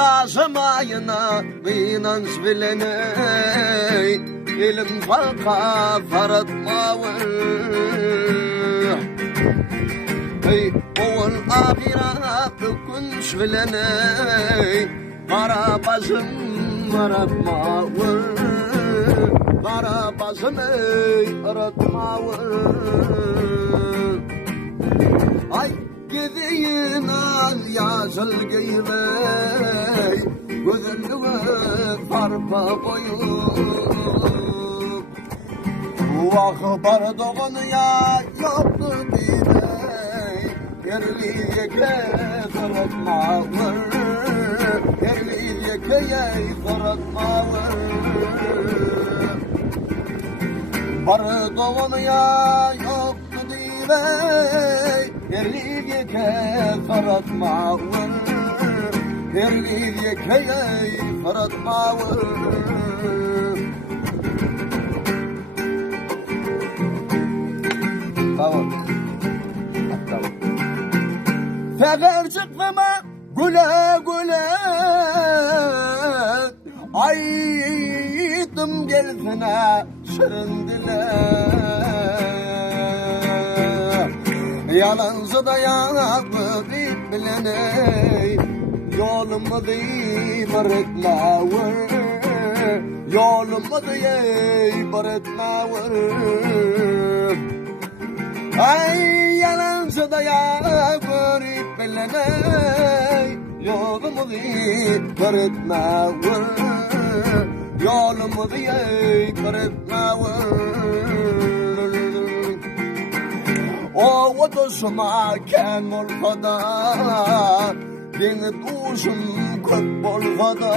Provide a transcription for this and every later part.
Yaşamayına binans bileney ilim falka faratmavır Hey oğul ahirat kunş bileney Kara bazım aratmavır Kara bazım aratmavır Ay gideyim az yazıl giybey Gözünlüğü farpa koyup Vakıbar doğunuya yoktu dibey Yerliye kıratmağır Yerliye kıratmağır Bar doğunuya yoktu dibey Yerliye kıratmağır Yerliye kıratmağır Tamam. Tamam. Feger çıkma güle güle Aydım gelsene şirin dile Yalancı da yanaklı bilene Yolumu deyip öğretmavır Yolumu deyip öğretmavır Ay yalancı da yanaklı bilene Yolumu deyip öğretmavır Yolumu deyip öğretmavır O otosuma ken olfada Beni duşum köp olfada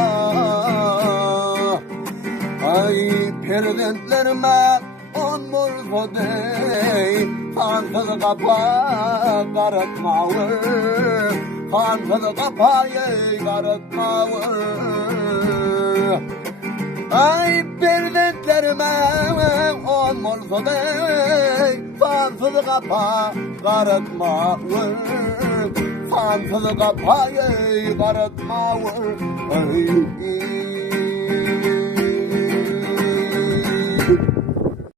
Ay perdentlerime on olfada Kansız kapa karatmavır Kansız kapayı karatmavır Ay perdentlerime on olfada Kansız kapa karatmavır Kansız kapayı karatmavır